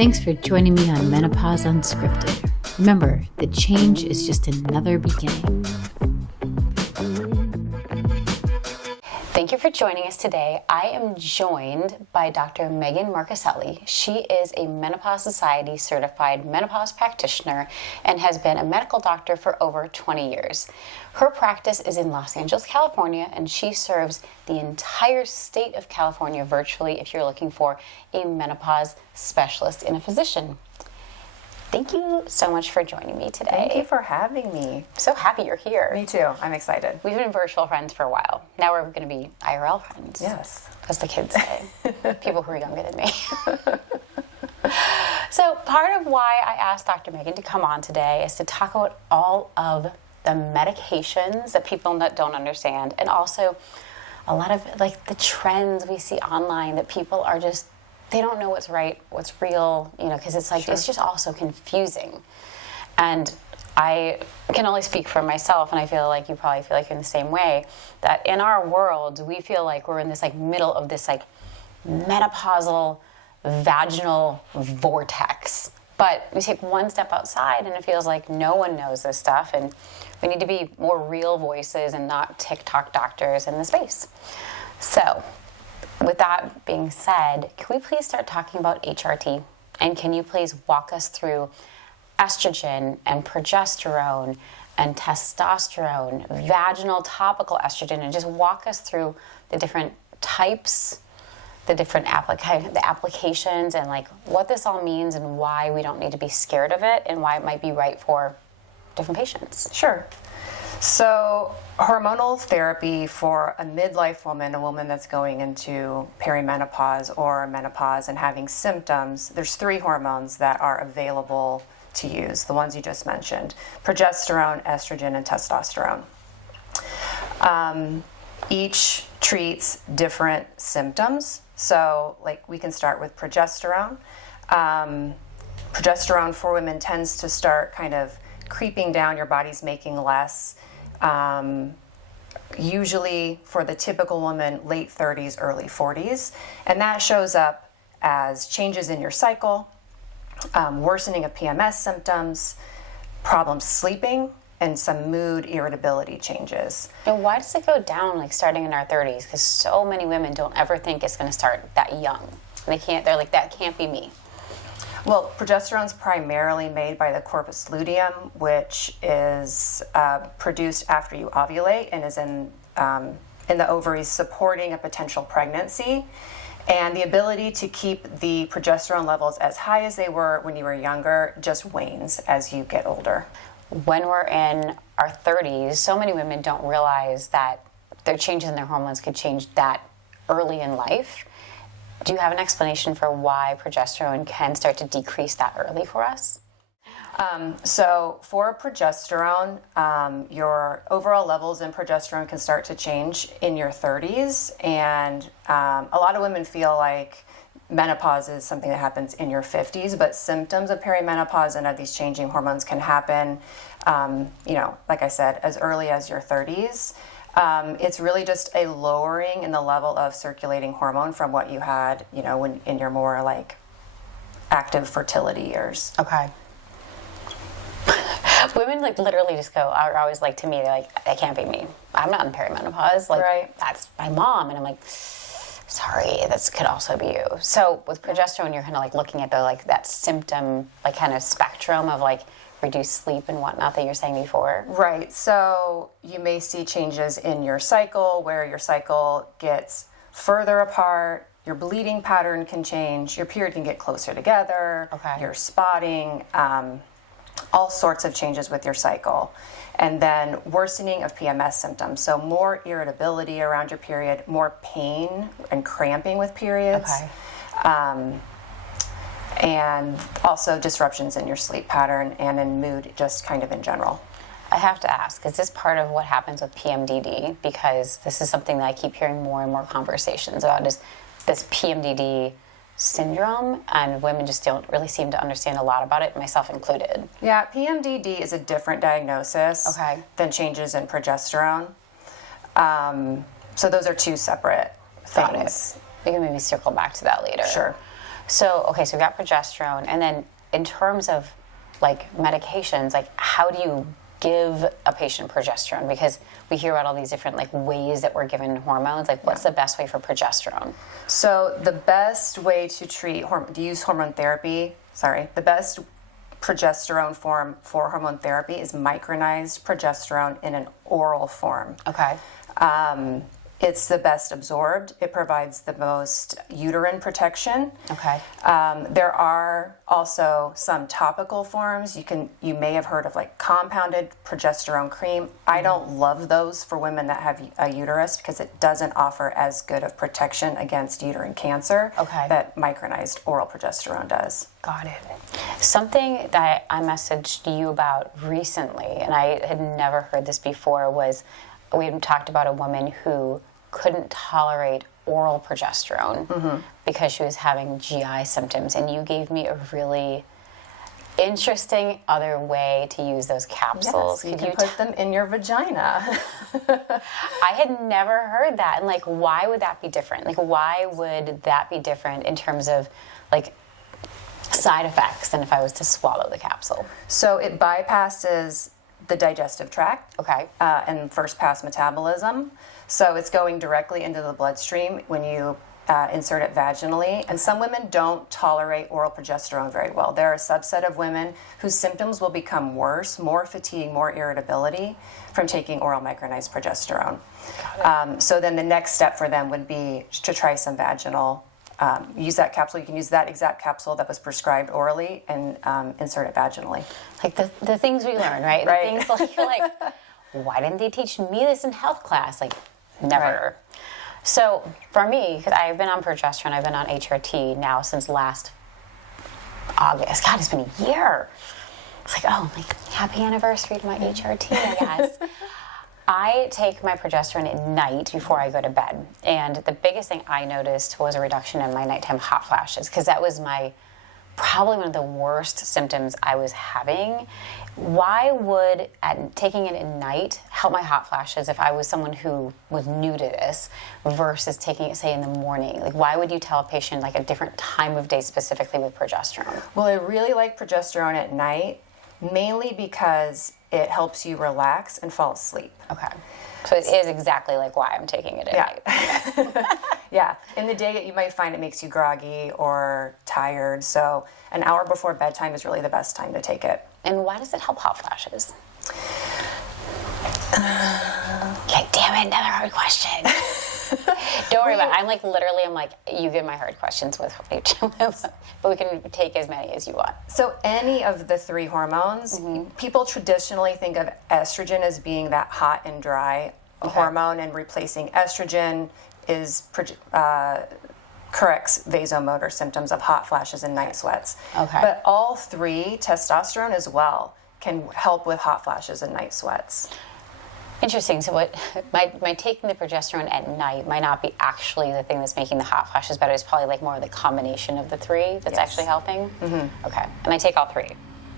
Thanks for joining me on Menopause Unscripted. Remember, the change is just another beginning. Thank you for joining us today. I am joined by Dr. Meagan Marcuccilli. She is a Menopause Society certified menopause practitioner and has been a medical doctor for over 20 years. Her practice is in Los Angeles, California, and she serves the entire state of California virtually if you're looking for a menopause specialist and a physician. Thank you so much for joining me today. Thank you for having me. I'm so happy you're here. Me too. I'm excited. We've been virtual friends for a while. Now we're going to be IRL friends. Yes. As the kids say. People who are younger than me. So part of why I asked Dr. Meagan to come on today is to talk about all of the medications that people don't understand, and also a lot of like the trends we see online that people are just, they don't know what's right, what's real, because it's like, It's just all so confusing. And I can only speak for myself, and I feel like you probably feel like you're in the same way, that in our world, we feel like we're in this like middle of this like menopausal vaginal vortex. But we take one step outside and it feels like no one knows this stuff, and we need to be more real voices and not TikTok doctors in the space. So, with that being said, can we please start talking about HRT? And can you please walk us through estrogen and progesterone and testosterone, vaginal topical estrogen, and just walk us through the different types, the different applications, and like what this all means and why we don't need to be scared of it and why it might be right for different patients. Sure. So hormonal therapy for a midlife woman, a woman that's going into perimenopause or menopause and having symptoms, there's 3 hormones that are available to use, the ones you just mentioned: progesterone, estrogen, and testosterone. Each treats different symptoms. So like we can start with progesterone. Progesterone for women tends to start kind of creeping down. Your body's making less. Usually for the typical woman, late 30s, early 40s. And that shows up as changes in your cycle, worsening of PMS symptoms, problems sleeping, and some mood irritability changes. And why does it go down like starting in our 30s? Because so many women don't ever think it's going to start that young. They're like, that can't be me. Well, progesterone's primarily made by the corpus luteum, which is produced after you ovulate and is in the ovaries supporting a potential pregnancy. And the ability to keep the progesterone levels as high as they were when you were younger just wanes as you get older. When we're in our 30s, so many women don't realize that their changes in their hormones could change that early in life. Do you have an explanation for why progesterone can start to decrease that early for us? So for progesterone, your overall levels in progesterone can start to change in your 30s. And a lot of women feel like menopause is something that happens in your 50s, but symptoms of perimenopause and of these changing hormones can happen, like I said, as early as your 30s. It's really just a lowering in the level of circulating hormone from what you had, when in your more like active fertility years. Okay. Women like literally just are always like, to me, they're like, that can't be me. I'm not in perimenopause. Like, right. That's my mom. And I'm like, sorry, this could also be you. So with progesterone, you're kind of like looking at that symptom, like kind of spectrum of like reduced sleep and whatnot that you're saying before. Right. So you may see changes in your cycle where your cycle gets further apart, your bleeding pattern can change, your period can get closer together, your spotting, all sorts of changes with your cycle. And then worsening of PMS symptoms. So more irritability around your period, more pain and cramping with periods. And also disruptions in your sleep pattern and in mood, just kind of in general. I have to ask, is this part of what happens with PMDD? Because this is something that I keep hearing more and more conversations about, is this PMDD syndrome, and women just don't really seem to understand a lot about it, myself included. Yeah, PMDD is a different diagnosis than changes in progesterone. So those are 2 separate things. Got it. We can maybe circle back to that later. Sure. So, okay, so we got progesterone, and then in terms of like medications, like how do you give a patient progesterone? Because we hear about all these different like ways that we're given hormones. Like, what's the best way for progesterone? So the best way to use hormone therapy, the best progesterone form for hormone therapy is micronized progesterone in an oral form. Okay. It's the best absorbed. It provides the most uterine protection. Okay. There are also some topical forms. You may have heard of like compounded progesterone cream. I don't love those for women that have a uterus because it doesn't offer as good of protection against uterine cancer that micronized oral progesterone does. Got it. Something that I messaged you about recently, and I had never heard this before, was we had talked about a woman who couldn't tolerate oral progesterone because she was having GI symptoms, and you gave me a really interesting other way to use those capsules. Yes, you can put them in your vagina. I had never heard that, and like, why would that be different? Like, why would that be different in terms of like side effects than if I was to swallow the capsule? So it bypasses the digestive tract and first pass metabolism. So it's going directly into the bloodstream when you insert it vaginally. And some women don't tolerate oral progesterone very well. There are a subset of women whose symptoms will become worse, more fatigue, more irritability from taking oral micronized progesterone. So then the next step for them would be to try some vaginal. Use that capsule. You can use that exact capsule that was prescribed orally and insert it vaginally. Like the things we learn, right? The things like, you're like, why didn't they teach me this in health class? Like, never. Right. So for me, because I've been on progesterone, I've been on HRT now since last August. God, it's been a year. It's like, oh, like, happy anniversary to my HRT, I guess. I take my progesterone at night before I go to bed. And the biggest thing I noticed was a reduction in my nighttime hot flashes, because that was probably one of the worst symptoms I was having. Why would taking it at night help my hot flashes if I was someone who was new to this versus taking it, say, in the morning? Like, why would you tell a patient like a different time of day specifically with progesterone? Well, I really like progesterone at night, mainly because it helps you relax and fall asleep. Okay. So it is exactly like why I'm taking it at night. Yeah. In the day, you might find it makes you groggy or tired. So an hour before bedtime is really the best time to take it. And why does it help hot flashes? Okay, damn it, another hard question. Don't worry about it. I'm like, you give my hard questions with but we can take as many as you want. So any of the three hormones, people traditionally think of estrogen as being that hot and dry hormone, and replacing estrogen corrects vasomotor symptoms of hot flashes and night sweats. Okay. But all three, testosterone as well, can help with hot flashes and night sweats. Interesting. So what my taking the progesterone at night might not be actually the thing that's making the hot flashes better. It's probably like more of the combination of the three that's actually helping. Mm-hmm. Okay. And I take all three.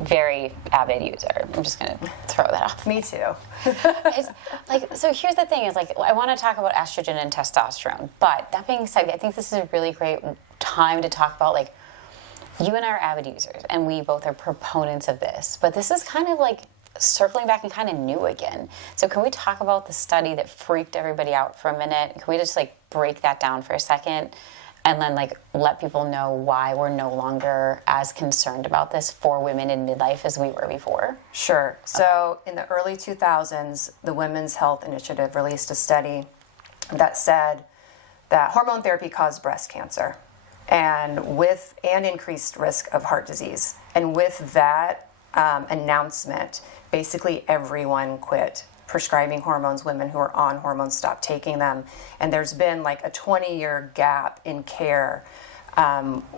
Very avid user. I'm just gonna throw that off. Me too. So here's the thing: is like, I want to talk about estrogen and testosterone. But that being said, I think this is a really great time to talk about, like, you and I are avid users, and we both are proponents of this. But this is kind of like circling back and kind of new again. So can we talk about the study that freaked everybody out for a minute? Can we just like break that down for a second? And then like let people know why we're no longer as concerned about this for women in midlife as we were before? Sure. So in the early 2000s, the Women's Health Initiative released a study that said that hormone therapy caused breast cancer and increased risk of heart disease. And with that announcement, basically everyone quit prescribing hormones. Women who are on hormones stopped taking them, and there's been like a 20-year gap in care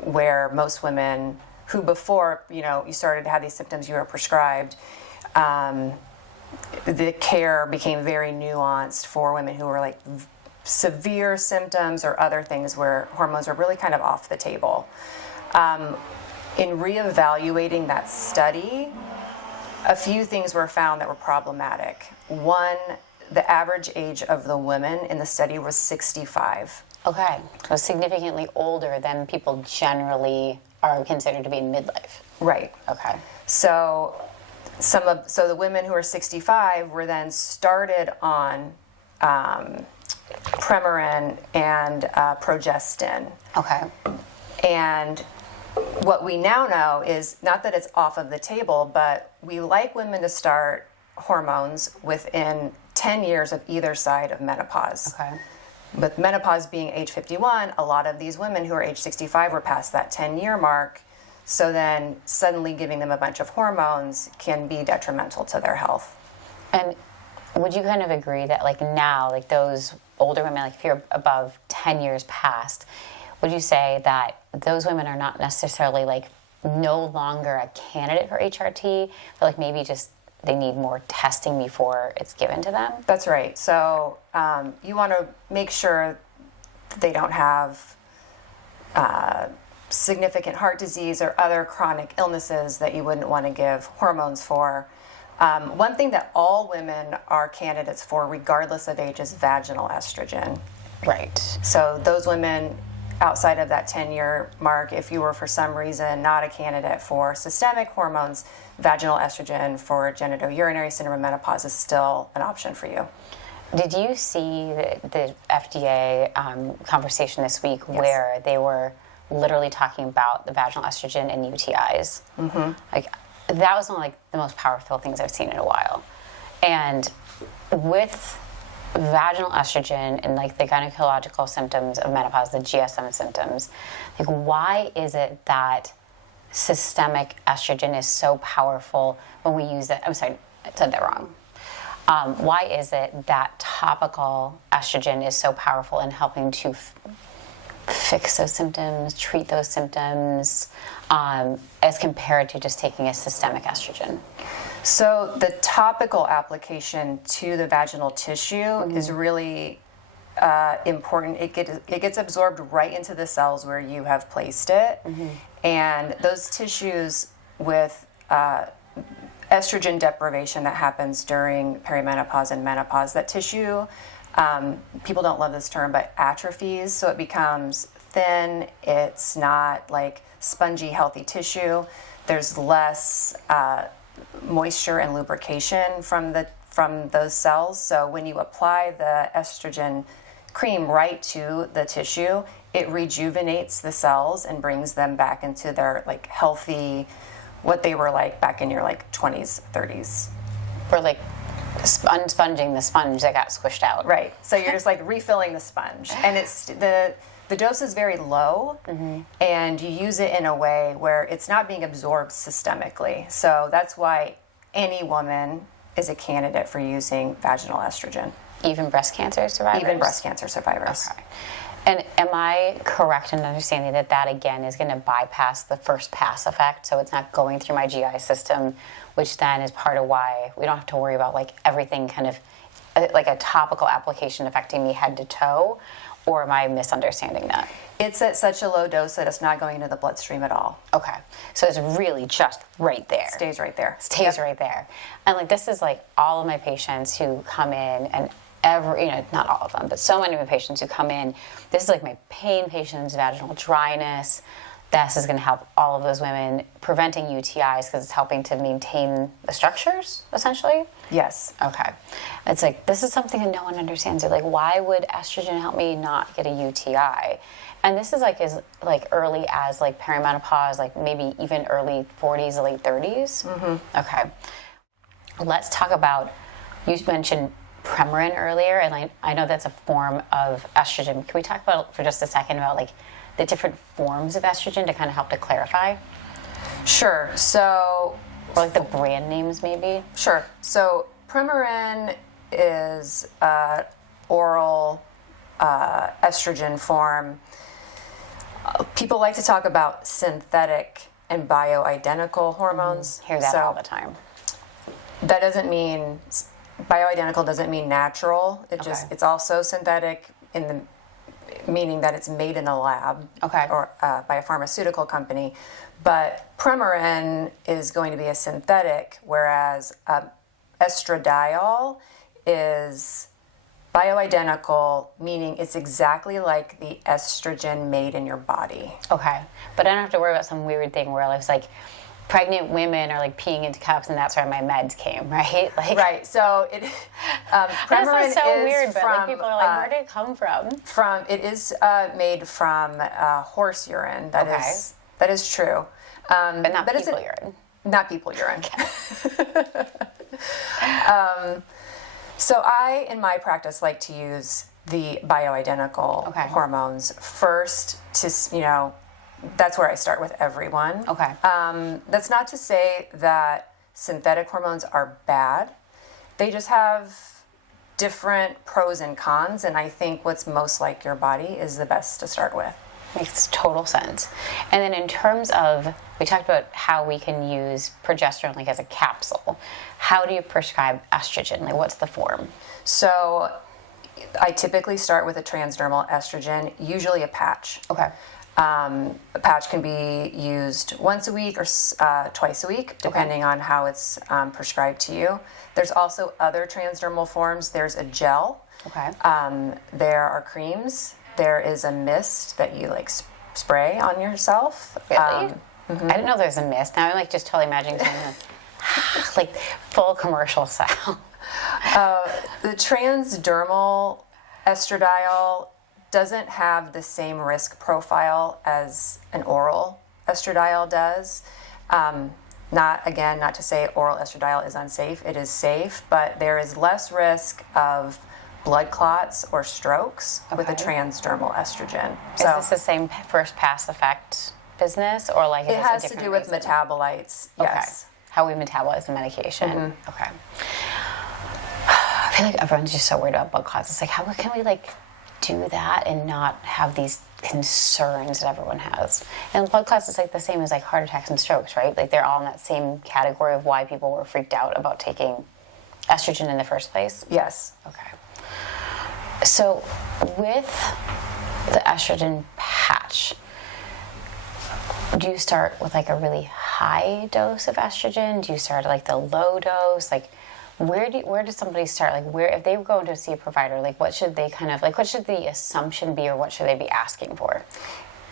where most women who before you started to have these symptoms you were prescribed, the care became very nuanced for women who were like severe symptoms or other things where hormones are really kind of off the table. In reevaluating that study, a few things were found that were problematic. One, the average age of the women in the study was 65. Okay, so significantly older than people generally are considered to be in midlife. Right. Okay. So so the women who are 65 were then started on Premarin and progestin. Okay. And what we now know is not that it's off of the table, but we like women to start hormones within 10 years of either side of menopause. Okay. With menopause being age 51, a lot of these women who are age 65 were past that 10-year mark. So then suddenly giving them a bunch of hormones can be detrimental to their health. And would you kind of agree that like now, like those older women, like if you're above 10 years past, would you say that those women are not necessarily like no longer a candidate for HRT, but like maybe just they need more testing before it's given to them? That's right. So you want to make sure that they don't have significant heart disease or other chronic illnesses that you wouldn't want to give hormones for. One thing that all women are candidates for, regardless of age, is vaginal estrogen. Right. So those women outside of that 10-year mark, if you were for some reason not a candidate for systemic hormones, vaginal estrogen for genitourinary syndrome and menopause is still an option for you. Did you see the FDA conversation this week where they were literally talking about the vaginal estrogen and UTIs? Mm-hmm. Like that was one of like the most powerful things I've seen in a while. And with vaginal estrogen and like the gynecological symptoms of menopause, the GSM symptoms, like why is it that systemic estrogen is so powerful when we use it? I'm sorry, I said that wrong. Why is it that topical estrogen is so powerful in helping to fix those symptoms, treat those symptoms, as compared to just taking a systemic estrogen? So the topical application to the vaginal tissue is really important. It gets absorbed right into the cells where you have placed it. And those tissues with estrogen deprivation that happens during perimenopause and menopause, that tissue, people don't love this term, but atrophies. So it becomes thin. It's not like spongy, healthy tissue. There's less moisture and lubrication from those cells. So when you apply the estrogen cream right to the tissue, it rejuvenates the cells and brings them back into their like healthy, what they were like back in your like 20s, 30s. We're like unsponging the sponge that got squished out. Right. So you're just like refilling the sponge, and it's the dose is very low, and you use it in a way where it's not being absorbed systemically. So that's why any woman is a candidate for using vaginal estrogen. Even breast cancer survivors? Even breast cancer survivors. Okay. And am I correct in understanding that that again is going to bypass the first pass effect, so it's not going through my GI system, which then is part of why we don't have to worry about like everything kind of like a topical application affecting me head to toe? Or am I misunderstanding that? It's at such a low dose that it's not going into the bloodstream at all. Okay. So it's really just right there. Stays right there. Stays right there. And like this is like all of my patients who come in, and not all of them, but so many of my patients who come in, this is like my pain patients, vaginal dryness. This is going to help all of those women, preventing UTIs because it's helping to maintain the structures, essentially? Yes. Okay. It's like, this is something that no one understands. They're like, why would estrogen help me not get a UTI? And this is like as like early as like perimenopause, like maybe even early 40s, late 30s? Mm-hmm. Okay. Let's talk about, you mentioned Premarin earlier, and I know that's a form of estrogen. Can we talk about for just a second about like the different forms of estrogen to kind of help to clarify? Sure. So, or like the brand names maybe? Sure. So Premarin is oral estrogen form. People like to talk about synthetic and bioidentical hormones. Hear that all the time. That doesn't mean bioidentical doesn't mean natural. It's also synthetic in the meaning that it's made in a lab or by a pharmaceutical company. But Premarin is going to be a synthetic, whereas estradiol is Bioidentical, meaning it's exactly like the estrogen made in your body. Okay. But I don't have to worry about some weird thing where it's like pregnant women are like peeing into cups and that's where my meds came, right? Like, right. So it Premarin is so weird, but like people are like, where did it come from? It is made from horse urine. That is true. But not people urine. Not people urine. So I, in my practice, like to use the bioidentical hormones first to, that's where I start with everyone. Okay. That's not to say that synthetic hormones are bad. They just have different pros and cons, and I think what's most like your body is the best to start with. Makes total sense. And then in terms of, we talked about how we can use progesterone like as a capsule. How do you prescribe estrogen? Like what's the form? So I typically start with a transdermal estrogen, usually a patch. Okay. A patch can be used once a week or twice a week, depending on how it's prescribed to you. There's also other transdermal forms. There's a gel. Okay. There are creams. There is a mist that you like spray on yourself. Really? I didn't know there was a mist. Now I'm like just totally imagining something like full commercial style. The transdermal estradiol doesn't have the same risk profile as an oral estradiol does. Not to say oral estradiol is unsafe. It is safe, but there is less risk of blood clots or strokes with a transdermal estrogen. Is this the same first pass effect business, or like it has to do with metabolites? Yes. How we metabolize the medication. Okay. I feel like everyone's just so worried about blood clots. It's like, how can we like do that and not have these concerns that everyone has? And blood clots is like the same as like heart attacks and strokes, right? Like they're all in that same category of why people were freaked out about taking estrogen in the first place. Yes. Okay. So with the estrogen patch, do you start with like a really high dose of estrogen? Do you start at like the low dose? Like where does somebody start? Like where, if they were going to see a provider, like what should they what should the assumption be, or what should they be asking for?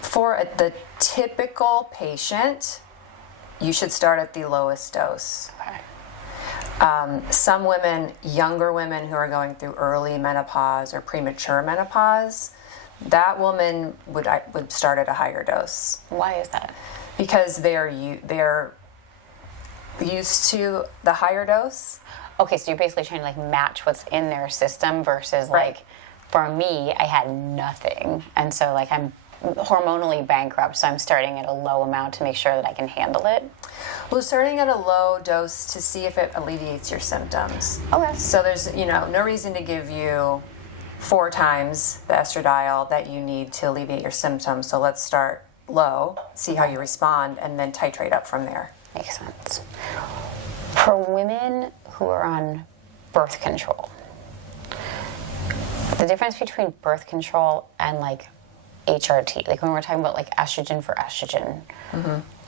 For the typical patient, you should start at the lowest dose. Okay. Some women, younger women who are going through early menopause or premature menopause, that woman would start at a higher dose. Why is that? Because they're used to the higher dose. Okay, so you're basically trying to like match what's in their system versus like, for me, I had nothing, and so like I'm hormonally bankrupt, so I'm starting at a low amount to make sure that I can handle it. Well, starting at a low dose to see if it alleviates your symptoms. Okay. So there's no reason to give you 4 times the estradiol that you need to alleviate your symptoms. So let's start low, see how you respond, and then titrate up from there. Makes sense. For women who are on birth control, the difference between birth control and like HRT, like when we're talking about like estrogen for estrogen,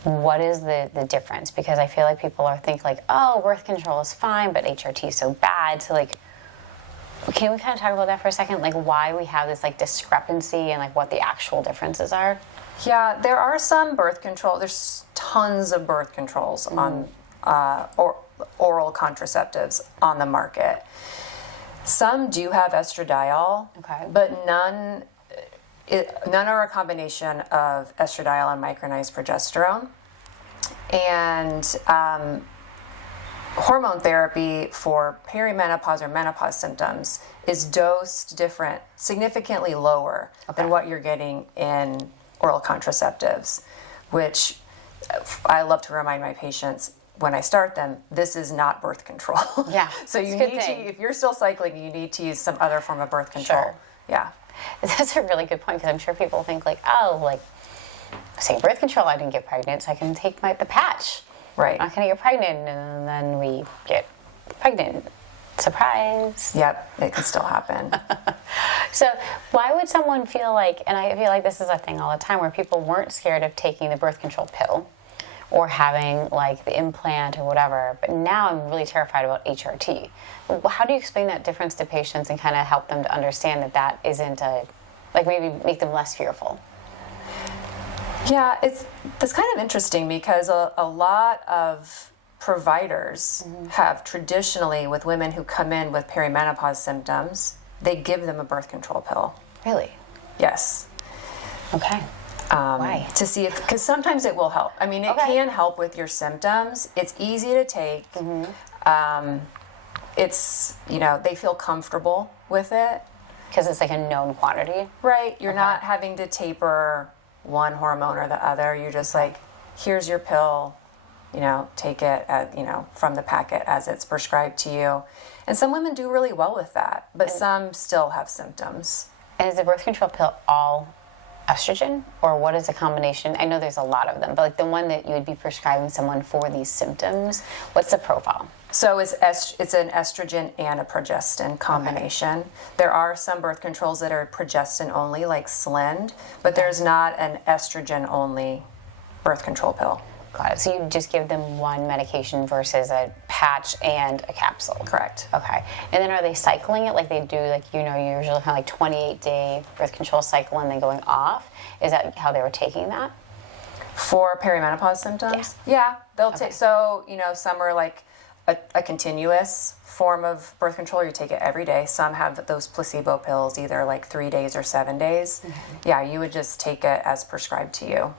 what is the difference? Because I feel like people think like, oh, birth control is fine, but HRT is so bad. So like, can we kind of talk about that for a second? Like why we have this like discrepancy and like what the actual differences are? Yeah, there are some birth control. There's tons of birth controls on oral contraceptives on the market. Some do have estradiol, but none are a combination of estradiol and micronized progesterone. And hormone therapy for perimenopause or menopause symptoms is dosed different, significantly lower than what you're getting in oral contraceptives, which I love to remind my patients when I start them, this is not birth control. Yeah. So you need to, if you're still cycling, you need to use some other form of birth control. Sure. Yeah. That's a really good point, because I'm sure people think like, oh, like, say birth control, I didn't get pregnant, so I can take the patch. Right. I'm not going to get pregnant, and then we get pregnant. Surprise. Yep, it can still happen. So why would someone feel like, and I feel like this is a thing all the time, where people weren't scared of taking the birth control pill, or having like the implant or whatever. But now I'm really terrified about HRT. How do you explain that difference to patients and kind of help them to understand that that isn't like maybe make them less fearful? Yeah, that's kind of interesting because a lot of providers have traditionally, with women who come in with perimenopause symptoms, they give them a birth control pill. Really? Yes. Okay. Why? To see if, because sometimes it will help. I mean, it can help with your symptoms. It's easy to take. It's, they feel comfortable with it. Because it's like a known quantity? Right. You're not having to taper one hormone or the other. You're just like, here's your pill, take it, from the packet as it's prescribed to you. And some women do really well with that, but some still have symptoms. And is the birth control pill all estrogen, or what is a combination? I know there's a lot of them, but like the one that you would be prescribing someone for these symptoms, what's the profile? So it's an estrogen and a progestin combination. Okay. There are some birth controls that are progestin only, like Slind, but there's not an estrogen only birth control pill. Got it. So you just give them one medication versus a patch and a capsule. Correct. Okay. And then are they cycling it like they do, usually kind of like 28-day birth control cycle and then going off? Is that how they were taking that? For perimenopause symptoms? Yeah. They'll take, so, some are like a continuous form of birth control. You take it every day. Some have those placebo pills, either like 3 days or 7 days. Mm-hmm. Yeah, you would just take it as prescribed to you.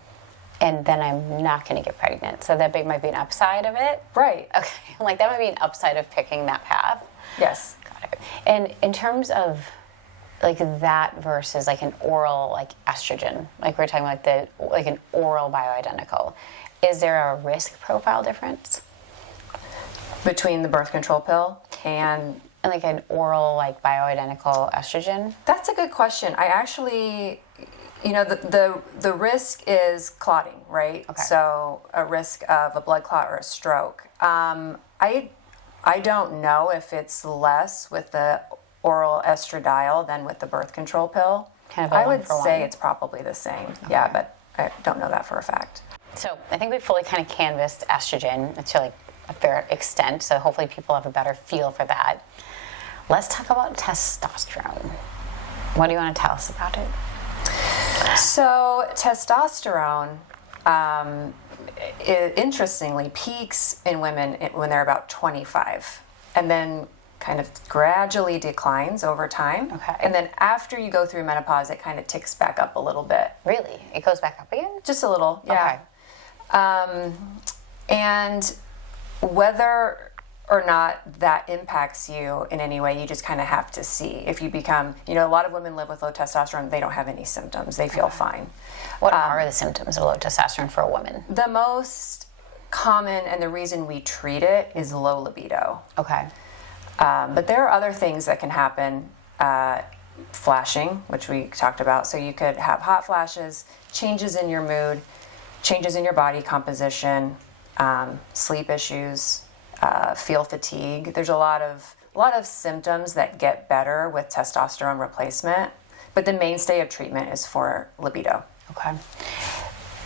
And then I'm not going to get pregnant. So that might be an upside of it? Right. Okay. Like that might be an upside of picking that path. Yes. Got it. And in terms of like that versus like an oral like estrogen, like we're talking like an oral bioidentical, is there a risk profile difference? Between the birth control pill and like an oral like bioidentical estrogen? That's a good question. I actually... the risk is clotting, right? Okay. So a risk of a blood clot or a stroke. I don't know if it's less with the oral estradiol than with the birth control pill. Kind of I would say it's probably the same. Okay. Yeah, but I don't know that for a fact. So I think we fully kind of canvassed estrogen to like a fair extent. So hopefully people have a better feel for that. Let's talk about testosterone. What do you want to tell us about it? So testosterone, interestingly, peaks in women when they're about 25, and then kind of gradually declines over time. Okay. And then after you go through menopause, it kind of ticks back up a little bit. Really? It goes back up again? Just a little, yeah. Okay. And whether or not that impacts you in any way, you just kind of have to see. If you become, a lot of women live with low testosterone, they don't have any symptoms. They feel fine. What are the symptoms of low testosterone for a woman? The most common and the reason we treat it is low libido. Okay. But there are other things that can happen. Flashing, which we talked about. So you could have hot flashes, changes in your mood, changes in your body composition, sleep issues, feel fatigue. There's a lot of symptoms that get better with testosterone replacement, but the mainstay of treatment is for libido. Okay.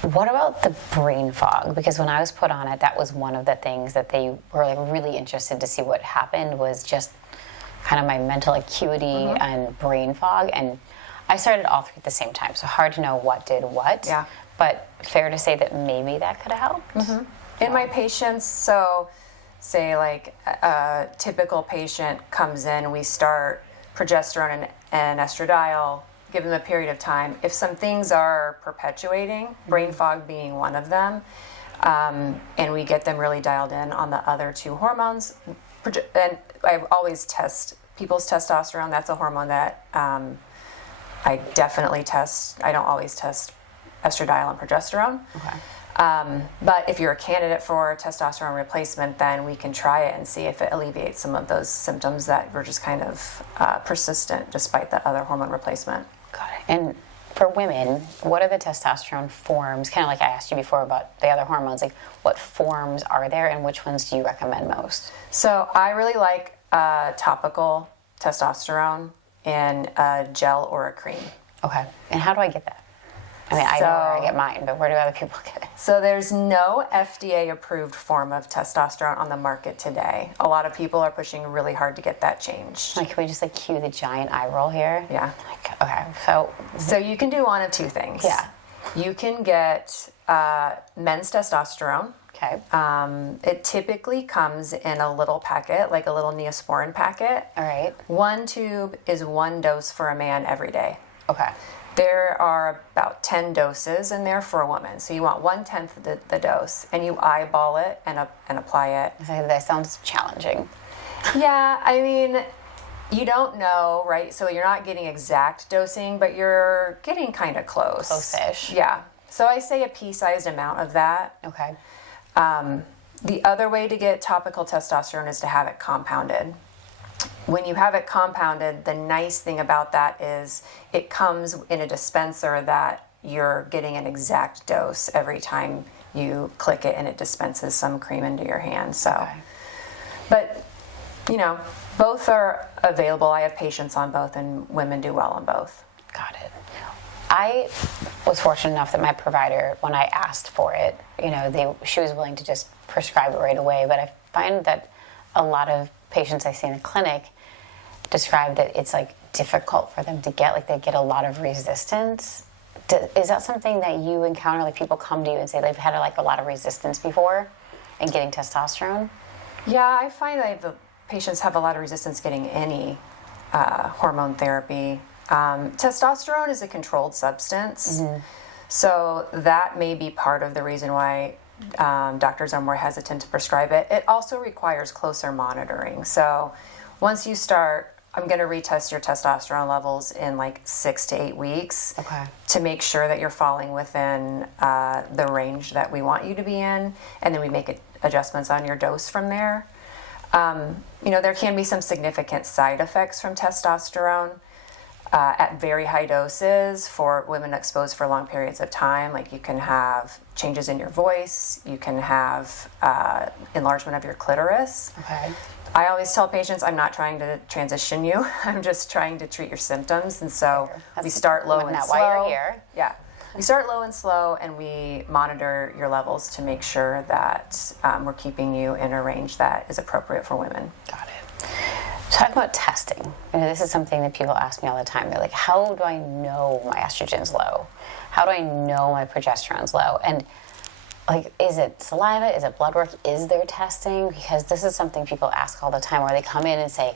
What about the brain fog? Because when I was put on it, that was one of the things that they were like really interested to see what happened was just kind of my mental acuity and brain fog. And I started all three at the same time, so hard to know what did what. Yeah. But fair to say that maybe that could have helped. Mm-hmm. In my patients, so say like a typical patient comes in, we start progesterone and estradiol, give them a period of time. If some things are perpetuating, brain fog being one of them, and we get them really dialed in on the other two hormones, and I always test people's testosterone. That's a hormone that I definitely test. I don't always test estradiol and progesterone. Okay. But if you're a candidate for testosterone replacement, then we can try it and see if it alleviates some of those symptoms that were just kind of persistent despite the other hormone replacement. Got it. And for women, what are the testosterone forms? Kind of like I asked you before about the other hormones, like what forms are there and which ones do you recommend most? So I really like topical testosterone in a gel or a cream. Okay. And how do I get that? I mean, I know where I get mine, but where do other people get it? So there's no FDA-approved form of testosterone on the market today. A lot of people are pushing really hard to get that changed. Like, can we just like cue the giant eye roll here? Yeah. Like, okay, so you can do one of two things. Yeah. You can get men's testosterone. Okay. It typically comes in a little packet, like a little Neosporin packet. All right. One tube is one dose for a man every day. Okay. There are about 10 doses in there for a woman. So you want 1/10 the dose, and you eyeball it and apply it. So that sounds challenging. Yeah, I mean, you don't know, right? So you're not getting exact dosing, but you're getting kind of close. Close-ish. Yeah. So I say a pea-sized amount of that. Okay. The other way to get topical testosterone is to have it compounded. When you have it compounded, the nice thing about that is it comes in a dispenser that you're getting an exact dose every time you click it, and it dispenses some cream into your hand. So, Okay. But, you know, both are available. I have patients on both, and women do well on both. Got it. I was fortunate enough that my provider, when I asked for it, you know, she was willing to just prescribe it right away. But I find that a lot of patients I see in the clinic describe that it's like difficult for them to get, like they get a lot of resistance. Is that something that you encounter? Like people come to you and say they've had like a lot of resistance before in getting testosterone? Yeah, I find that the patients have a lot of resistance getting any hormone therapy. Testosterone is a controlled substance, so that may be part of the reason why doctors are more hesitant to prescribe it. It also requires closer monitoring. So once you start, I'm going to retest your testosterone levels in like 6 to 8 weeks to make sure that you're falling within the range that we want you to be in, and then we make adjustments on your dose from there. You know, there can be some significant side effects from testosterone at very high doses for women exposed for long periods of time. Like you can have changes in your voice, you can have enlargement of your clitoris. Okay. I always tell patients I'm not trying to transition you. I'm just trying to treat your symptoms. And so we start low and slow. Why you're here. Yeah. We start low and slow, and we monitor your levels to make sure that we're keeping you in a range that is appropriate for women. Got it. Talk about testing. You know, this is something that people ask me all the time. They're like, how do I know my estrogen's low? How do I know my progesterone's low? And like, is it saliva? Is it blood work? Is there testing? Because this is something people ask all the time, where they come in and say,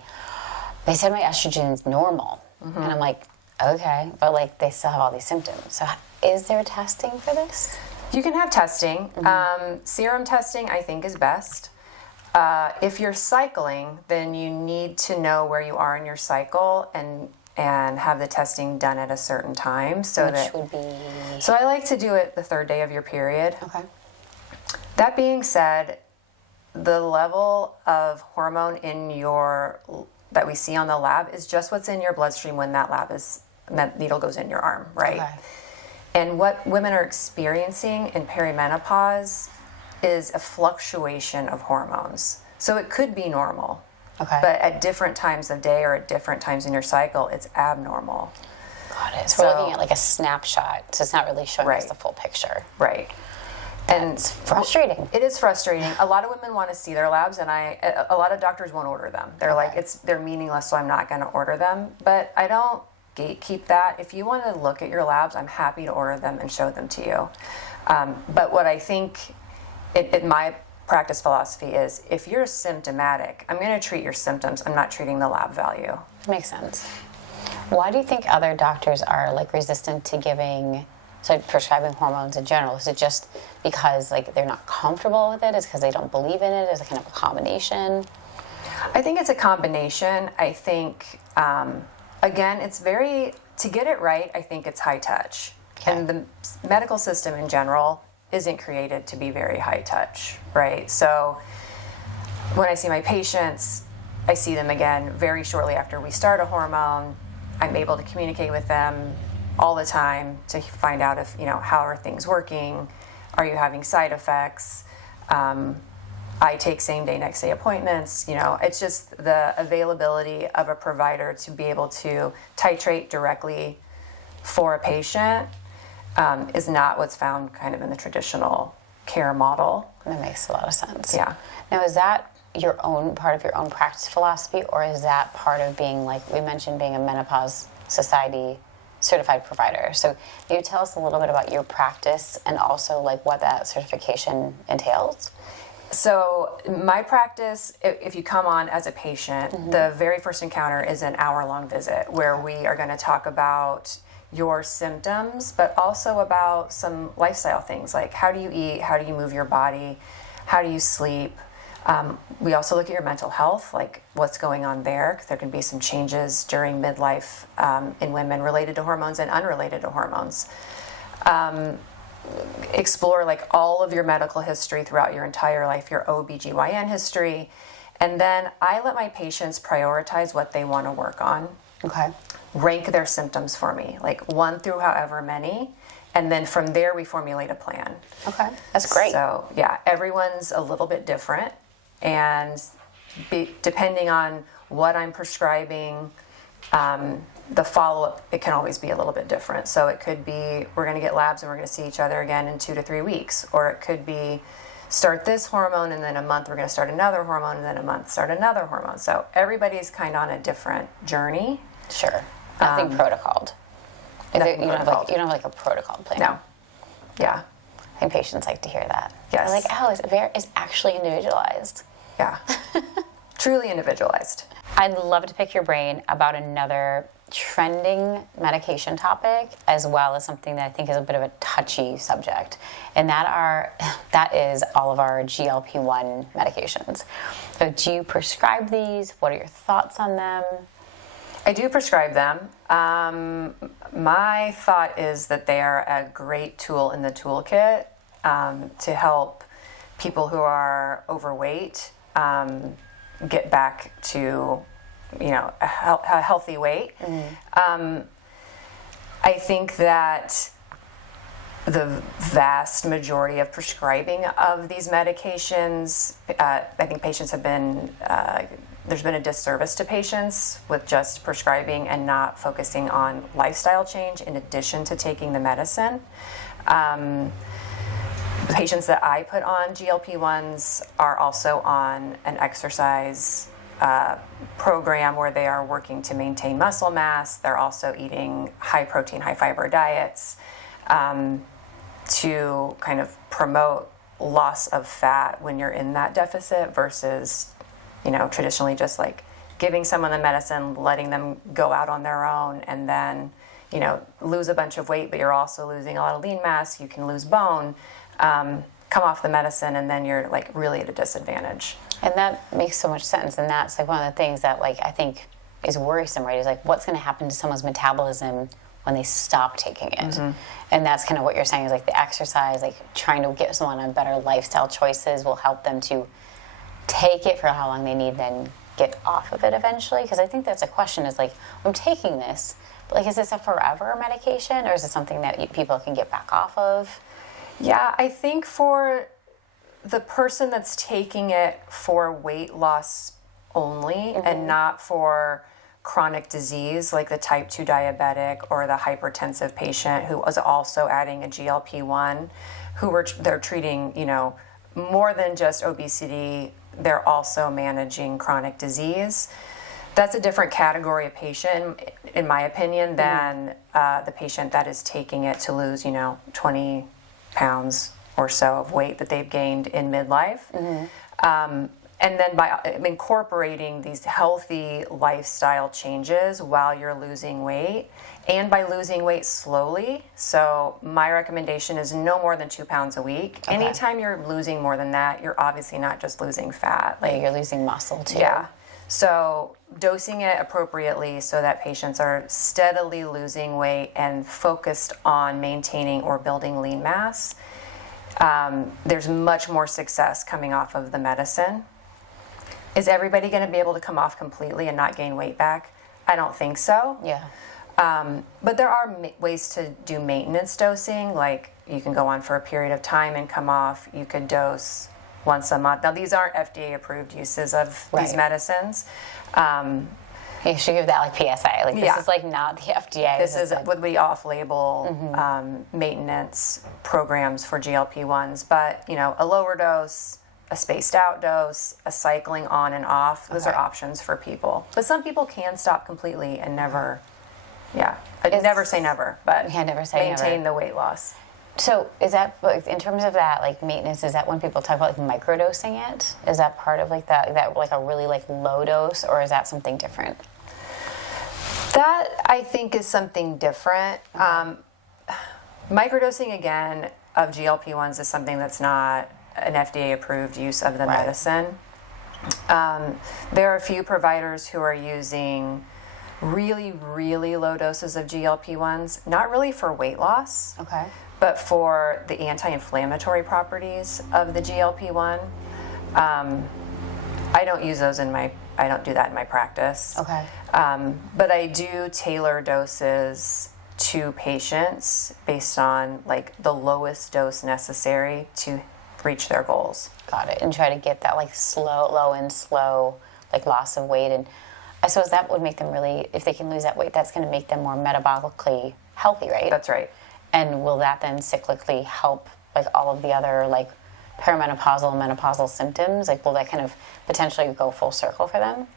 they said my estrogen's normal. And I'm like, okay, but like they still have all these symptoms. So is there testing for this? You can have testing. Serum testing, I think, is best. If you're cycling, then you need to know where you are in your cycle and have the testing done at a certain time. So Which would be? So I like to do it the 3rd day of your period. Okay. That being said, the level of hormone that we see on the lab is just what's in your bloodstream when that needle goes in your arm, right? Okay. And what women are experiencing in perimenopause is a fluctuation of hormones. So it could be normal, Okay. but at different times of day or at different times in your cycle, it's abnormal. Got it. So we're looking at like a snapshot, so it's not really showing us the full picture. Right. And it's frustrating. It is frustrating. A lot of women want to see their labs, and a lot of doctors won't order them. They're like, they're meaningless, so I'm not going to order them. But I don't gatekeep that. If you want to look at your labs, I'm happy to order them and show them to you. But what I think in my practice philosophy is, if you're symptomatic, I'm going to treat your symptoms. I'm not treating the lab value. Makes sense. Why do you think other doctors are like resistant to prescribing hormones in general? Is it just because like they're not comfortable with it? Is it because they don't believe in it? Is it kind of a combination? I think it's a combination. I think, again, to get it right, I think it's high touch. Okay. And the medical system in general isn't created to be very high touch, right? So when I see my patients, I see them again very shortly after we start a hormone. I'm able to communicate with them all the time to find out if, how are things working? Are you having side effects? I take same day, next day appointments. It's just the availability of a provider to be able to titrate directly for a patient is not what's found kind of in the traditional care model. That makes a lot of sense. Yeah. Now, is that your own part of your own practice philosophy, or is that part of being, like we mentioned, being a Menopause Society certified provider? So can you tell us a little bit about your practice and also like what that certification entails? So my practice, if you come on as a patient, the very first encounter is an hour-long visit where we are going to talk about your symptoms, but also about some lifestyle things like how do you eat, how do you move your body, how do you sleep. We also look at your mental health, like what's going on there. There can be some changes during midlife in women related to hormones and unrelated to hormones. Explore like all of your medical history throughout your entire life, your OBGYN history. And then I let my patients prioritize what they want to work on. Okay. Rank their symptoms for me, like 1 through however many. And then from there, we formulate a plan. Okay, that's great. So yeah, everyone's a little bit different. And depending on what I'm prescribing, the follow-up, it can always be a little bit different. So it could be, we're going to get labs and we're going to see each other again in 2 to 3 weeks. Or it could be, start this hormone and then a month we're going to start another hormone and then a month start another hormone. So everybody's kind of on a different journey. Sure. Nothing protocoled. Nothing You don't protocoled. have like a protocol plan. No. Yeah. I think patients like to hear that. Yes. They're like, oh, it's actually individualized. Yeah. Truly individualized. I'd love to pick your brain about another trending medication topic, as well as something that I think is a bit of a touchy subject, and that is all of our GLP-1 medications. So do you prescribe these? What are your thoughts on them? I do prescribe them. My thought is that they are a great tool in the toolkit to help people who are overweight get back to, a healthy weight. I think that the vast majority of prescribing of these medications, I think patients have been, there's been a disservice to patients with just prescribing and not focusing on lifestyle change in addition to taking the medicine. The patients that I put on GLP-1s are also on an exercise program where they are working to maintain muscle mass. They're also eating high protein, high fiber diets to kind of promote loss of fat when you're in that deficit versus, traditionally just like giving someone the medicine, letting them go out on their own and then, lose a bunch of weight, but you're also losing a lot of lean mass. You can lose bone. Come off the medicine and then you're like really at a disadvantage. And that makes so much sense. And that's like one of the things that like I think is worrisome, right? Is like what's going to happen to someone's metabolism when they stop taking it. Mm-hmm. And that's kind of what you're saying is like the exercise, like trying to get someone on better lifestyle choices will help them to take it for how long they need, then get off of it eventually. Because I think that's a question is like, I'm taking this, but like, is this a forever medication or is it something that people can get back off of? Yeah, I think for the person that's taking it for weight loss only mm-hmm. and not for chronic disease like the type 2 diabetic or the hypertensive patient who was also adding a GLP-1, they're treating, more than just obesity, they're also managing chronic disease. That's a different category of patient, in my opinion, than the patient that is taking it to lose, 20 pounds or so of weight that they've gained in midlife. Mm-hmm. And then by incorporating these healthy lifestyle changes while you're losing weight and by losing weight slowly. So my recommendation is no more than 2 pounds a week. Okay. Anytime you're losing more than that, you're obviously not just losing fat. Like you're losing muscle too. Yeah. So dosing it appropriately so that patients are steadily losing weight and focused on maintaining or building lean mass. There's much more success coming off of the medicine. Is everybody going to be able to come off completely and not gain weight back? I don't think so. Yeah. But there are ways to do maintenance dosing, like you can go on for a period of time and come off. You could dose once a month. Now, these aren't FDA-approved uses of these medicines. You should give that like PSA. Like this is like not the FDA. This would be off-label maintenance programs for GLP-1s, but a lower dose, a spaced out dose, a cycling on and off. Those are options for people. But some people can stop completely and never. Yeah, never say never, but never say maintain the weight loss. So is that, in terms of that, like maintenance, is that when people talk about like microdosing it? Is that part of like that like a really like low dose, or is that something different? That I think is something different. Microdosing again of GLP-1s is something that's not an FDA approved use of the medicine. There are a few providers who are using really, really low doses of GLP-1s, not really for weight loss, but for the anti-inflammatory properties of the GLP-1. I don't use those I don't do that in my practice. But I do tailor doses to patients based on like the lowest dose necessary to reach their goals. Got it. And try to get that like low and slow like loss of weight. And I suppose that would make them really, if they can lose that weight, that's going to make them more metabolically healthy, right? That's right. And will that then cyclically help like all of the other like perimenopausal and menopausal symptoms? Like will that kind of potentially go full circle for them?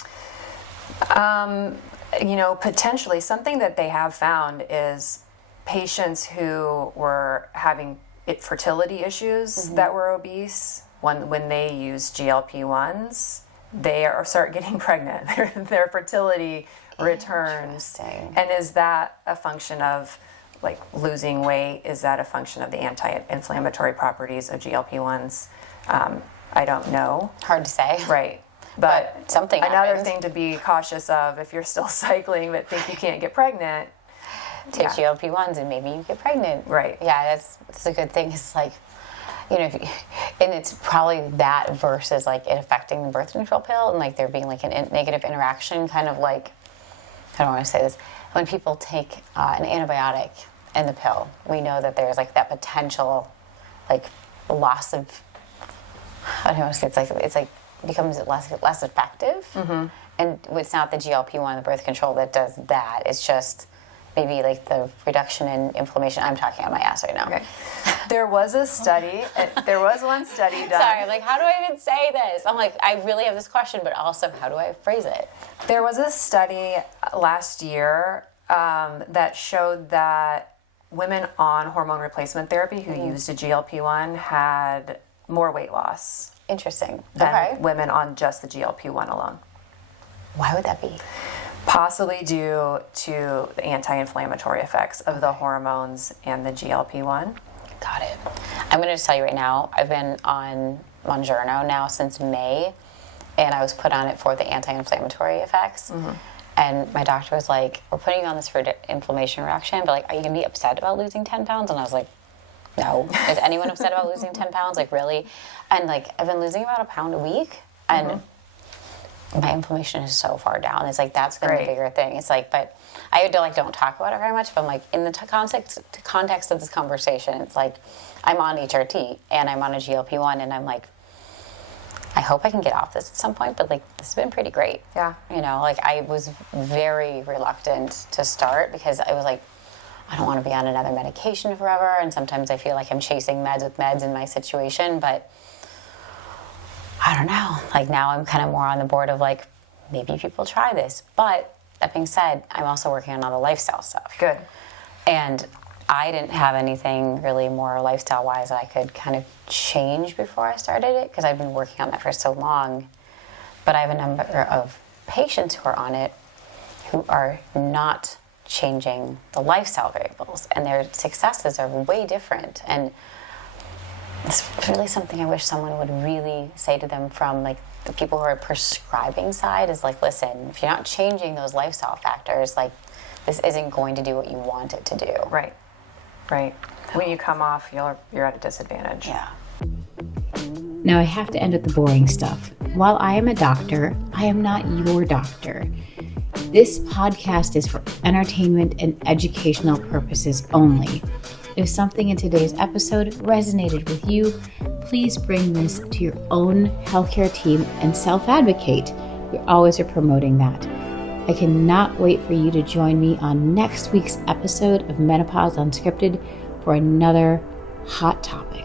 Potentially. Something that they have found is patients who were having fertility issues that were obese, when they use GLP-1s, they start getting pregnant. Their fertility returns. And is that a function of like losing weight? Is that a function of the anti-inflammatory properties of GLP-1s? I don't know. Hard to say. Right. But something another thing to be cautious of if you're still cycling but think you can't get pregnant, take GLP-1s and maybe you get pregnant. Right. Yeah, that's a good thing. It's like, and it's probably that versus like it affecting the birth control pill and like there being like a negative interaction, kind of like, I don't want to say this, when people take an antibiotic and the pill, we know that there's like that potential like loss of, I don't want to say, it's like becomes less effective. And it's not the GLP-1, the birth control, that does that. It's just maybe like the reduction in inflammation. I'm talking out my ass right now. There was a study. There was one study done. Sorry, like how do I even say this? I'm like, I really have this question, but also how do I phrase it? There was a study last year that showed that women on hormone replacement therapy who used a GLP-1 had more weight loss. Interesting. Than women on just the GLP-1 alone. Why would that be? Possibly due to the anti-inflammatory effects of the hormones and the GLP-1. Got it. I'm going to just tell you right now, I've been on Mounjaro now since May, and I was put on it for the anti-inflammatory effects. And my doctor was like, we're putting you on this for inflammation reduction, but like, are you going to be upset about losing 10 pounds? And I was like, no. Is anyone upset about losing 10 pounds? Like, really? And like, I've been losing about a pound a week, and my inflammation is so far down. It's like, that's been the bigger thing. It's like, but I don't talk about it very much, but I'm like, in the context of this conversation, it's like, I'm on HRT and I'm on a GLP-1, and I'm like, I hope I can get off this at some point, but like, this has been pretty great. Yeah. Like I was very reluctant to start because I was like, I don't want to be on another medication forever. And sometimes I feel like I'm chasing meds with meds in my situation, but I don't know. Like now I'm kind of more on the board of like, maybe people try this. But that being said, I'm also working on all the lifestyle stuff. Good. And I didn't have anything really more lifestyle-wise that I could kind of change before I started it because I've been working on that for so long. But I have a number of patients who are on it who are not changing the lifestyle variables, and their successes are way different. And it's really something I wish someone would really say to them from like the people who are prescribing side is like, listen, if you're not changing those lifestyle factors, like this isn't going to do what you want it to do. Right. When you come off, you're at a disadvantage. Yeah. Now I have to end with the boring stuff. While I am a doctor, I am not your doctor. This podcast is for entertainment and educational purposes only. If something in today's episode resonated with you, please bring this to your own healthcare team and self-advocate. We always are promoting that. I cannot wait for you to join me on next week's episode of Menopause Unscripted for another hot topic.